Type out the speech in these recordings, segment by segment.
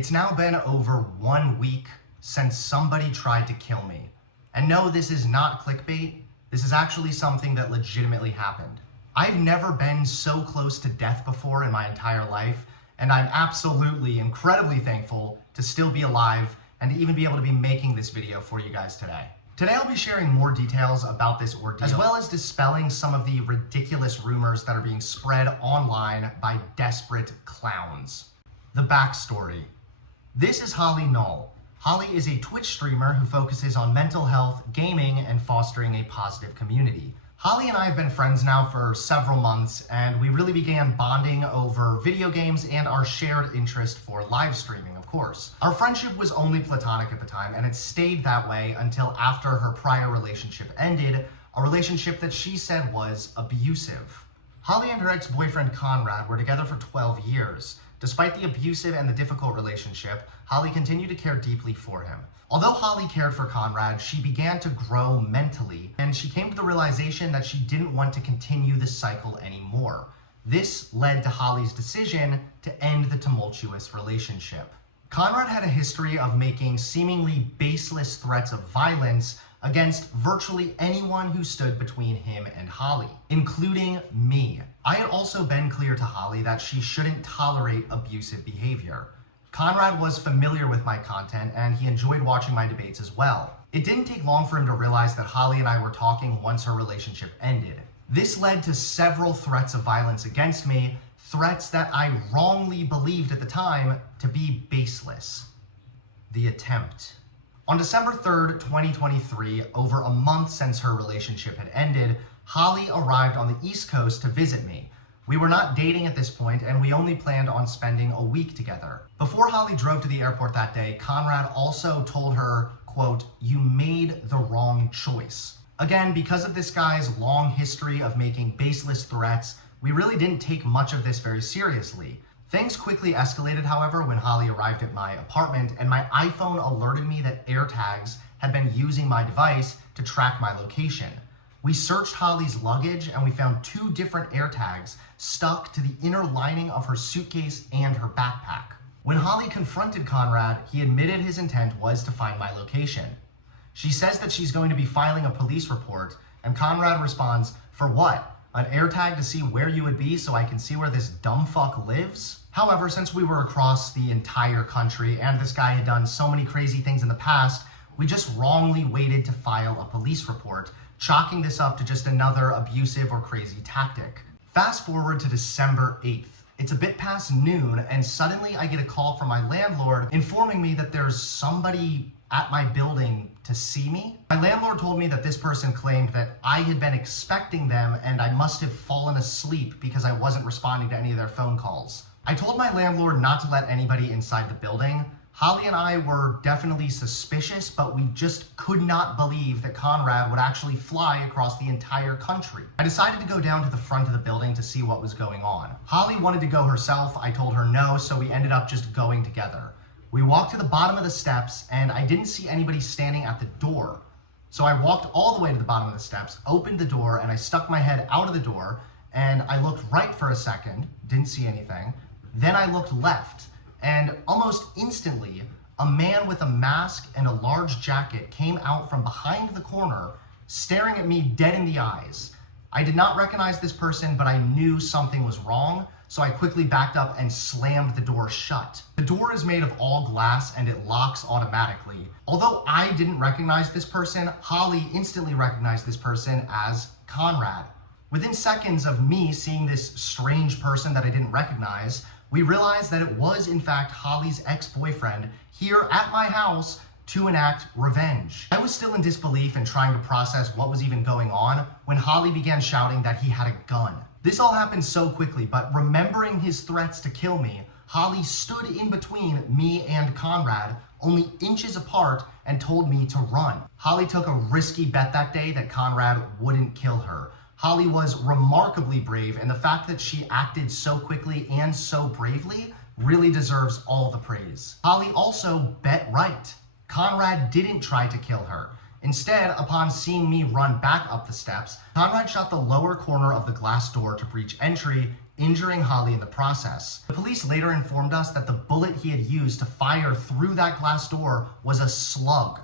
It's now been over 1 week since somebody tried to kill me. And no, this is not clickbait. This is actually something that legitimately happened. I've never been so close to death before in my entire life, and I'm absolutely incredibly thankful to still be alive and to even be able to be making this video for you guys today. Today I'll be sharing more details about this ordeal, as well as dispelling some of the ridiculous rumors that are being spread online by desperate clowns. The backstory. This is Holly Null. Holly is a Twitch streamer who focuses on mental health, gaming, and fostering a positive community. Holly and I have been friends now for several months, and we really began bonding over video games and our shared interest for live streaming, of course. Our friendship was only platonic at the time, and it stayed that way until after her prior relationship ended, a relationship that she said was abusive. Holly and her ex-boyfriend Conrad were together for 12 years. Despite the abusive and the difficult relationship, Holly continued to care deeply for him. Although Holly cared for Conrad, she began to grow mentally, and she came to the realization that she didn't want to continue the cycle anymore. This led to Holly's decision to end the tumultuous relationship. Conrad had a history of making seemingly baseless threats of violence against virtually anyone who stood between him and Holly, including me. I had also been clear to Holly that she shouldn't tolerate abusive behavior. Conrad was familiar with my content and he enjoyed watching my debates as well. It didn't take long for him to realize that Holly and I were talking once her relationship ended. This led to several threats of violence against me, threats that I wrongly believed at the time to be baseless. The attempt. On December 3rd, 2023, over a month since her relationship had ended, Holly arrived on the East Coast to visit me. We were not dating at this point, and we only planned on spending a week together. Before Holly drove to the airport that day, Conrad also told her, quote, "You made the wrong choice." Again, because of this guy's long history of making baseless threats, we really didn't take much of this very seriously. Things quickly escalated, however, when Holly arrived at my apartment and my iPhone alerted me that AirTags had been using my device to track my location. We searched Holly's luggage and we found 2 different AirTags stuck to the inner lining of her suitcase and her backpack. When Holly confronted Conrad, he admitted his intent was to find my location. She says that she's going to be filing a police report, and Conrad responds, "For what? An AirTag to see where you would be so I can see where this dumb fuck lives?" However, since we were across the entire country and this guy had done so many crazy things in the past, we just wrongly waited to file a police report, chalking this up to just another abusive or crazy tactic. Fast forward to December 8th. It's a bit past noon, and suddenly I get a call from my landlord informing me that there's somebody at my building to see me. My landlord told me that this person claimed that I had been expecting them and I must have fallen asleep because I wasn't responding to any of their phone calls. I told my landlord not to let anybody inside the building. Holly and I were definitely suspicious, but we just could not believe that Conrad would actually fly across the entire country. I decided to go down to the front of the building to see what was going on. Holly wanted to go herself. I told her no, so we ended up just going together. We walked to the bottom of the steps and I didn't see anybody standing at the door. So I walked all the way to the bottom of the steps, opened the door, and I stuck my head out of the door and I looked right for a second, didn't see anything. Then I looked left, and almost instantly, a man with a mask and a large jacket came out from behind the corner, staring at me dead in the eyes. I did not recognize this person, but I knew something was wrong, so I quickly backed up and slammed the door shut. The door is made of all glass and it locks automatically. Although I didn't recognize this person, Holly instantly recognized this person as Conrad. Within seconds of me seeing this strange person that I didn't recognize, we realized that it was in fact Holly's ex-boyfriend here at my house to enact revenge. I was still in disbelief and trying to process what was even going on when Holly began shouting that he had a gun. This all happened so quickly, but remembering his threats to kill me, Holly stood in between me and Conrad, only inches apart, and told me to run. Holly took a risky bet that day that Conrad wouldn't kill her. Holly was remarkably brave, and the fact that she acted so quickly and so bravely really deserves all the praise. Holly also bet right. Conrad didn't try to kill her. Instead, upon seeing me run back up the steps, Conrad shot the lower corner of the glass door to breach entry, injuring Holly in the process. The police later informed us that the bullet he had used to fire through that glass door was a slug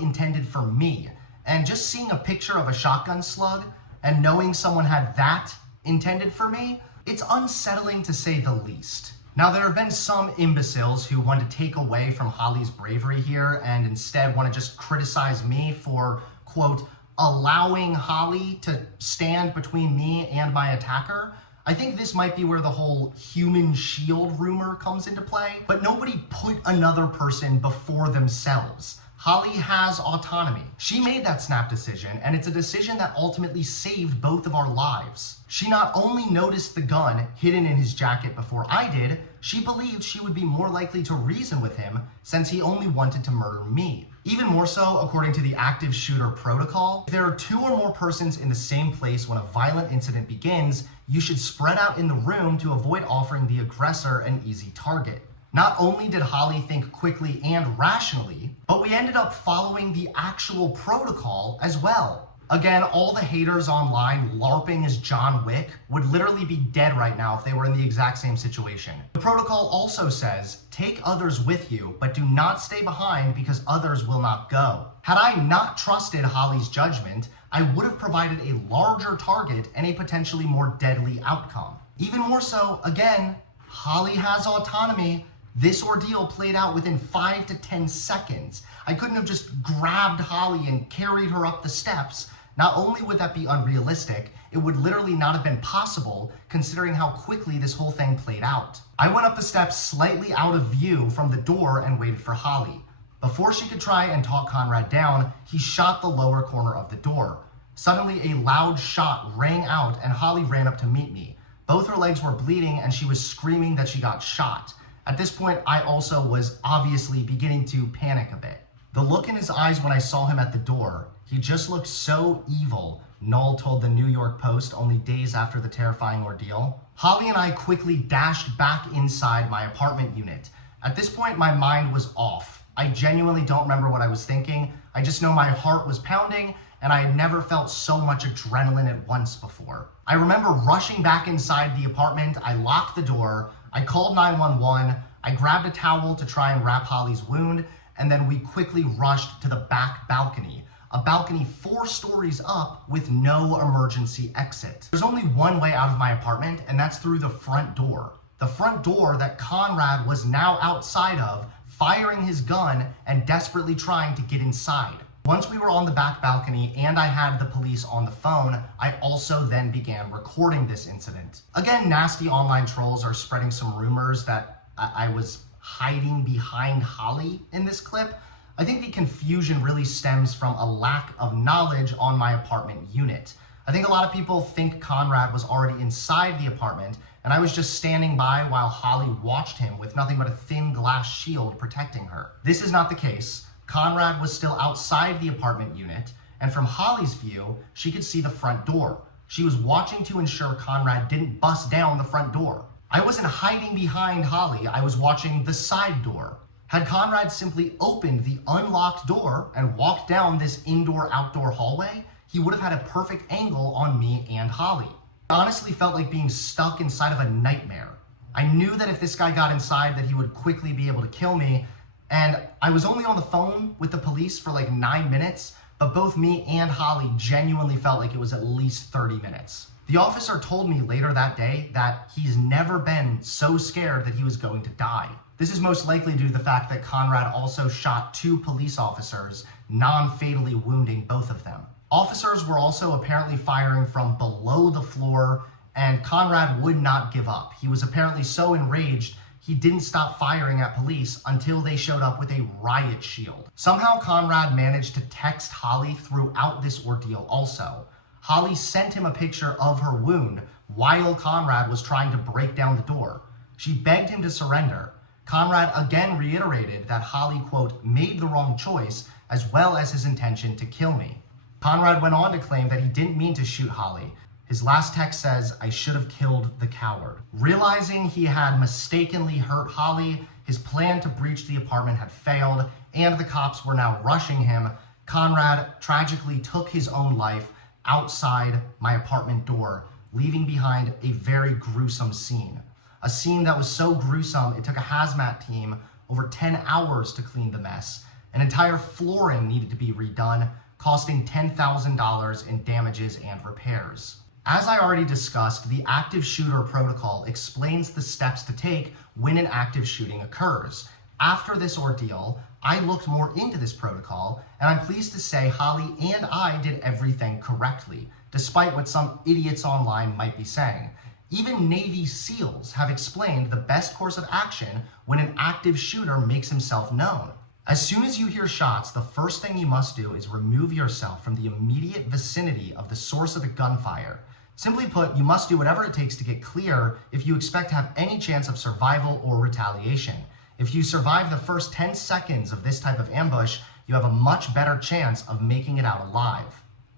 intended for me. And just seeing a picture of a shotgun slug and knowing someone had that intended for me, it's unsettling to say the least. Now, there have been some imbeciles who want to take away from Holly's bravery here and instead want to just criticize me for, quote, allowing Holly to stand between me and my attacker. I think this might be where the whole human shield rumor comes into play, but nobody put another person before themselves. Holly has autonomy. She made that snap decision, and it's a decision that ultimately saved both of our lives. She not only noticed the gun hidden in his jacket before I did, she believed she would be more likely to reason with him since he only wanted to murder me. Even more so, according to the active shooter protocol, if there are 2 or more persons in the same place when a violent incident begins, you should spread out in the room to avoid offering the aggressor an easy target. Not only did Holly think quickly and rationally, but we ended up following the actual protocol as well. Again, all the haters online LARPing as John Wick would literally be dead right now if they were in the exact same situation. The protocol also says, take others with you, but do not stay behind because others will not go. Had I not trusted Holly's judgment, I would have provided a larger target and a potentially more deadly outcome. Even more so, again, Holly has autonomy. This ordeal played out within 5 to 10 seconds. I couldn't have just grabbed Holly and carried her up the steps. Not only would that be unrealistic, it would literally not have been possible considering how quickly this whole thing played out. I went up the steps slightly out of view from the door and waited for Holly. Before she could try and talk Conrad down, he shot the lower corner of the door. Suddenly, a loud shot rang out and Holly ran up to meet me. Both her legs were bleeding and she was screaming that she got shot. At this point, I also was obviously beginning to panic a bit. The look in his eyes when I saw him at the door, he just looked so evil, Noel told the New York Post only days after the terrifying ordeal. Holly and I quickly dashed back inside my apartment unit. At this point, my mind was off. I genuinely don't remember what I was thinking. I just know my heart was pounding and I had never felt so much adrenaline at once before. I remember rushing back inside the apartment. I locked the door. I called 911, I grabbed a towel to try and wrap Holly's wound, and then we quickly rushed to the back balcony, a balcony 4 stories up with no emergency exit. There's only one way out of my apartment, and that's through the front door. The front door that Conrad was now outside of, firing his gun and desperately trying to get inside. Once we were on the back balcony and I had the police on the phone, I also then began recording this incident. Again, nasty online trolls are spreading some rumors that I was hiding behind Holly in this clip. I think the confusion really stems from a lack of knowledge on my apartment unit. I think a lot of people think Conrad was already inside the apartment and I was just standing by while Holly watched him with nothing but a thin glass shield protecting her. This is not the case. Conrad was still outside the apartment unit, and from Holly's view, she could see the front door. She was watching to ensure Conrad didn't bust down the front door. I wasn't hiding behind Holly, I was watching the side door. Had Conrad simply opened the unlocked door and walked down this indoor-outdoor hallway, he would have had a perfect angle on me and Holly. It honestly felt like being stuck inside of a nightmare. I knew that if this guy got inside that he would quickly be able to kill me, and I was only on the phone with the police for like 9 minutes, but both me and Holly genuinely felt like it was at least 30 minutes. The officer told me later that day that he's never been so scared that he was going to die. This is most likely due to the fact that Conrad also shot 2 police officers, non-fatally wounding both of them. Officers were also apparently firing from below the floor, and Conrad would not give up. He was apparently so enraged he didn't stop firing at police until they showed up with a riot shield. Somehow Conrad managed to text Holly throughout this ordeal also. Holly sent him a picture of her wound while Conrad was trying to break down the door. She begged him to surrender. Conrad again reiterated that Holly, quote, made the wrong choice, as well as his intention to kill me. Conrad went on to claim that he didn't mean to shoot Holly. His last text says, I should have killed the coward. Realizing he had mistakenly hurt Holly, his plan to breach the apartment had failed, and the cops were now rushing him, Conrad tragically took his own life outside my apartment door, leaving behind a very gruesome scene. A scene that was so gruesome, it took a hazmat team over 10 hours to clean the mess. An entire flooring needed to be redone, costing $10,000 in damages and repairs. As I already discussed, the active shooter protocol explains the steps to take when an active shooting occurs. After this ordeal, I looked more into this protocol, and I'm pleased to say Holly and I did everything correctly, despite what some idiots online might be saying. Even Navy SEALs have explained the best course of action when an active shooter makes himself known. As soon as you hear shots, the first thing you must do is remove yourself from the immediate vicinity of the source of the gunfire. Simply put, you must do whatever it takes to get clear if you expect to have any chance of survival or retaliation. If you survive the first 10 seconds of this type of ambush, you have a much better chance of making it out alive.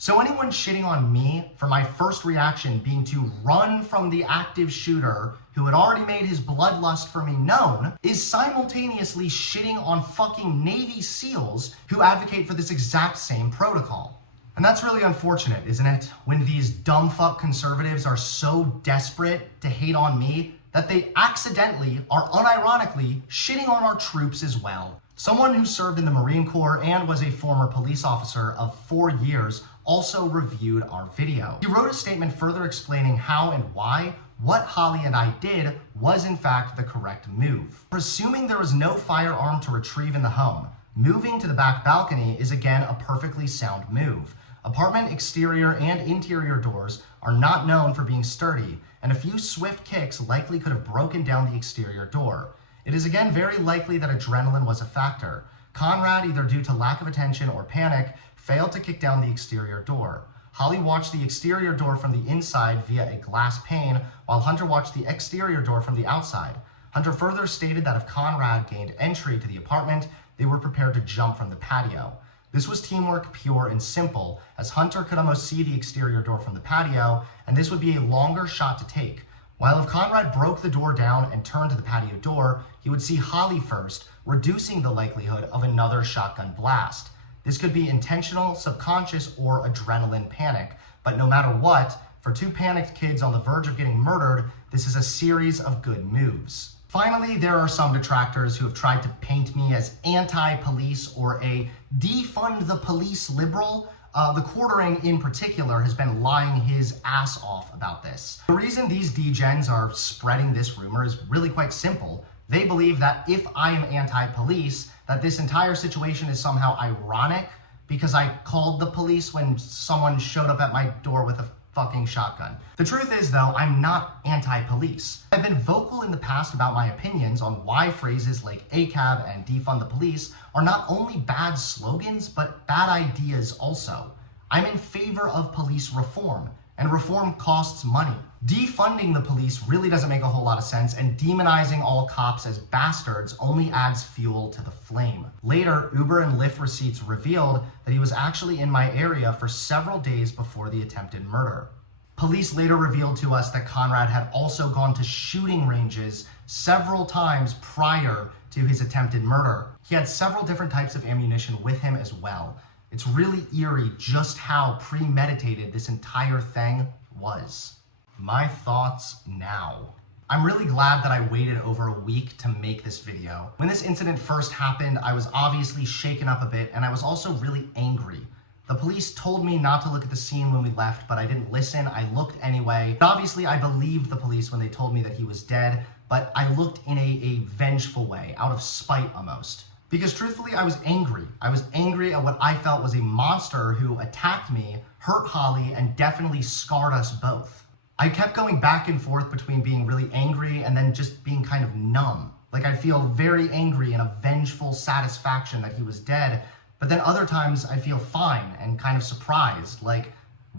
So anyone shitting on me for my first reaction being to run from the active shooter who had already made his bloodlust for me known is simultaneously shitting on fucking Navy SEALs who advocate for this exact same protocol. And that's really unfortunate, isn't it? When these dumb fuck conservatives are so desperate to hate on me that they accidentally are unironically shitting on our troops as well. Someone who served in the Marine Corps and was a former police officer of 4 years also reviewed our video. He wrote a statement further explaining how and why what Holly and I did was in fact the correct move. Presuming there was no firearm to retrieve in the home, moving to the back balcony is again a perfectly sound move. Apartment exterior and interior doors are not known for being sturdy, and a few swift kicks likely could have broken down the exterior door. It is again very likely that adrenaline was a factor. Conrad, either due to lack of attention or panic, failed to kick down the exterior door. Holly watched the exterior door from the inside via a glass pane, while Hunter watched the exterior door from the outside. Hunter further stated that if Conrad gained entry to the apartment, they were prepared to jump from the patio. This was teamwork pure and simple, as Hunter could almost see the exterior door from the patio, and this would be a longer shot to take. While if Conrad broke the door down and turned to the patio door, he would see Holly first, reducing the likelihood of another shotgun blast. This could be intentional, subconscious, or adrenaline panic, but no matter what, for two panicked kids on the verge of getting murdered, this is a series of good moves. Finally, there are some detractors who have tried to paint me as anti-police or a defund the police liberal. The Quartering in particular has been lying his ass off about this. The reason these degens are spreading this rumor is really quite simple. They believe that if I am anti-police, that this entire situation is somehow ironic because I called the police when someone showed up at my door with a fucking shotgun. The truth is though, I'm not anti-police. I've been vocal in the past about my opinions on why phrases like ACAB and defund the police are not only bad slogans, but bad ideas also. I'm in favor of police reform, and reform costs money. Defunding the police really doesn't make a whole lot of sense, and demonizing all cops as bastards only adds fuel to the flame. Later, Uber and Lyft receipts revealed that he was actually in my area for several days before the attempted murder. Police later revealed to us that Conrad had also gone to shooting ranges several times prior to his attempted murder. He had several different types of ammunition with him as well. It's really eerie just how premeditated this entire thing was. My thoughts now. I'm really glad that I waited over a week to make this video. When this incident first happened, I was obviously shaken up a bit, and I was also really angry. The police told me not to look at the scene when we left, but I didn't listen. I looked anyway. But obviously, I believed the police when they told me that he was dead, but I looked in a vengeful way, out of spite almost. Because truthfully, I was angry. I was angry at what I felt was a monster who attacked me, hurt Holly, and definitely scarred us both. I kept going back and forth between being really angry and then just being kind of numb. Like I'd feel very angry and a vengeful satisfaction that he was dead, but then other times I feel fine and kind of surprised, like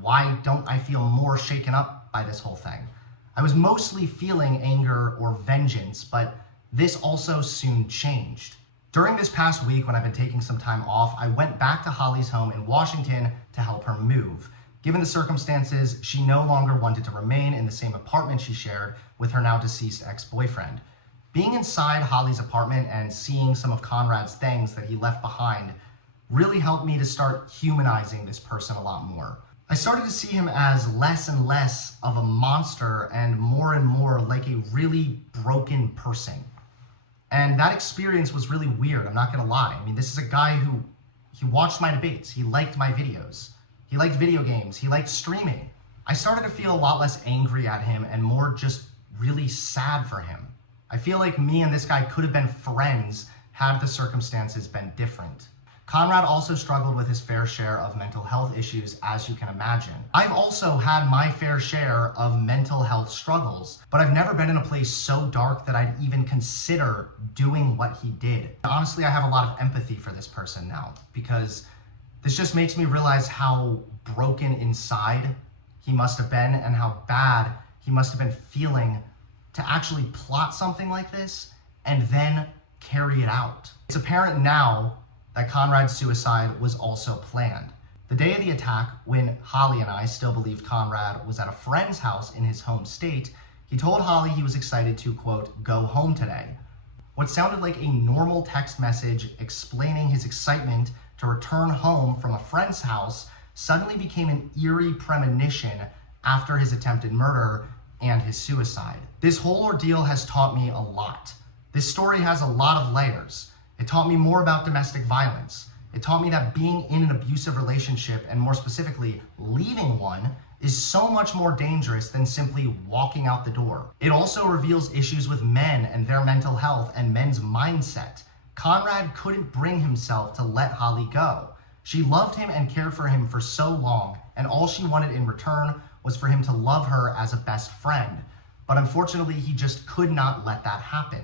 why don't I feel more shaken up by this whole thing? I was mostly feeling anger or vengeance, but this also soon changed. During this past week when I've been taking some time off, I went back to Holly's home in Washington to help her move. Given the circumstances, she no longer wanted to remain in the same apartment she shared with her now deceased ex-boyfriend. Being inside Holly's apartment and seeing some of Conrad's things that he left behind really helped me to start humanizing this person a lot more. I started to see him as less and less of a monster and more like a really broken person. And that experience was really weird, I'm not gonna lie. I mean, this is a guy who, he watched my debates, he liked my videos, he liked video games, he liked streaming. I started to feel a lot less angry at him and more just really sad for him. I feel like me and this guy could have been friends had the circumstances been different. Conrad also struggled with his fair share of mental health issues, as you can imagine. I've also had my fair share of mental health struggles, but I've never been in a place so dark that I'd even consider doing what he did. Honestly, I have a lot of empathy for this person now, because this just makes me realize how broken inside he must have been and how bad he must have been feeling to actually plot something like this and then carry it out. It's apparent now that Conrad's suicide was also planned. The day of the attack, when Holly and I still believed Conrad was at a friend's house in his home state, he told Holly he was excited to, quote, go home today. What sounded like a normal text message explaining his excitement to return home from a friend's house suddenly became an eerie premonition after his attempted murder and his suicide. This whole ordeal has taught me a lot. This story has a lot of layers. It taught me more about domestic violence. It taught me that being in an abusive relationship, and more specifically, leaving one, is so much more dangerous than simply walking out the door. It also reveals issues with men and their mental health and men's mindset. Conrad couldn't bring himself to let Holly go. She loved him and cared for him for so long, and all she wanted in return was for him to love her as a best friend. But unfortunately, he just could not let that happen.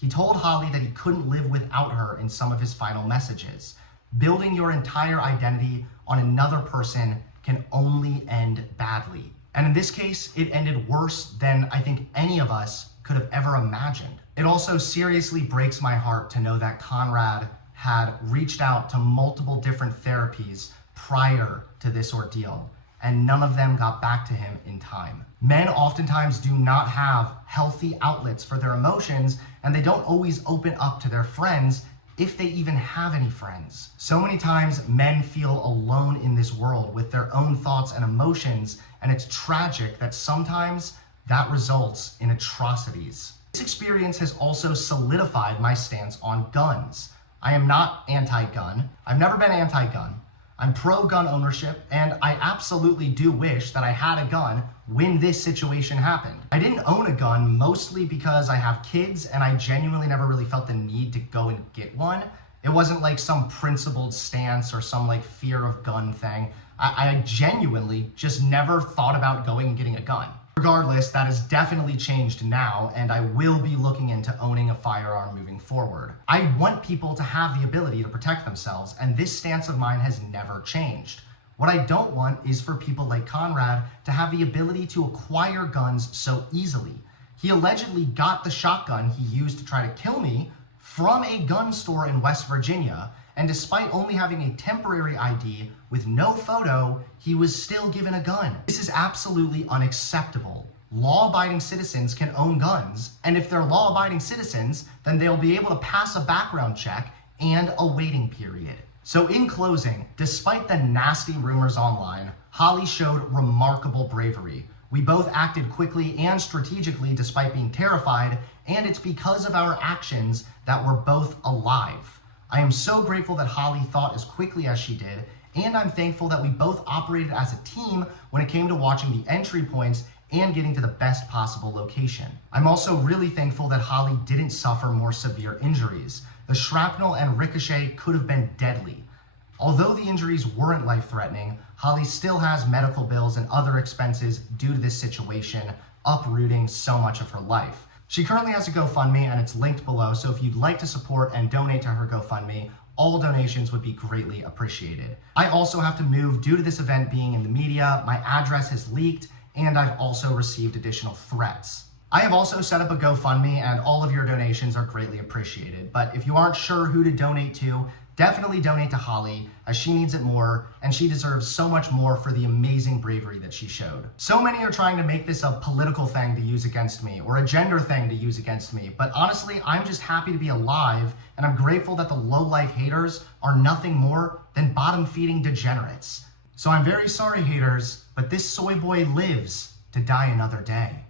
He told Holly that he couldn't live without her in some of his final messages. Building your entire identity on another person can only end badly. And in this case, it ended worse than I think any of us could have ever imagined. It also seriously breaks my heart to know that Conrad had reached out to multiple different therapies prior to this ordeal, and none of them got back to him in time. Men oftentimes do not have healthy outlets for their emotions, and they don't always open up to their friends, if they even have any friends. So many times men feel alone in this world with their own thoughts and emotions, and it's tragic that sometimes that results in atrocities. This experience has also solidified my stance on guns. I am not anti-gun. I've never been anti-gun. I'm pro-gun ownership, and I absolutely do wish that I had a gun when this situation happened. I didn't own a gun mostly because I have kids and I genuinely never really felt the need to go and get one. It wasn't like some principled stance or some like fear of gun thing. I genuinely just never thought about going and getting a gun. Regardless, that has definitely changed now, and I will be looking into owning a firearm moving forward. I want people to have the ability to protect themselves, and this stance of mine has never changed. What I don't want is for people like Conrad to have the ability to acquire guns so easily. He allegedly got the shotgun he used to try to kill me from a gun store in West Virginia, and despite only having a temporary ID with no photo, he was still given a gun. This is absolutely unacceptable. Law-abiding citizens can own guns, and if they're law-abiding citizens, then they'll be able to pass a background check and a waiting period. So in closing, despite the nasty rumors online, Holly showed remarkable bravery. We both acted quickly and strategically despite being terrified, and it's because of our actions that we're both alive. I am so grateful that Holly thought as quickly as she did, and I'm thankful that we both operated as a team when it came to watching the entry points and getting to the best possible location. I'm also really thankful that Holly didn't suffer more severe injuries. The shrapnel and ricochet could have been deadly. Although the injuries weren't life-threatening, Holly still has medical bills and other expenses due to this situation, uprooting so much of her life. She currently has a GoFundMe, and it's linked below, so if you'd like to support and donate to her GoFundMe, all donations would be greatly appreciated. I also have to move due to this event being in the media, my address has leaked, and I've also received additional threats. I have also set up a GoFundMe, and all of your donations are greatly appreciated, but if you aren't sure who to donate to, Definitely donate to Holly, as she needs it more, and she deserves so much more for the amazing bravery that she showed. So many are trying to make this a political thing to use against me, or a gender thing to use against me, but honestly, I'm just happy to be alive, and I'm grateful that the low-life haters are nothing more than bottom-feeding degenerates. So I'm very sorry, haters, but this soy boy lives to die another day.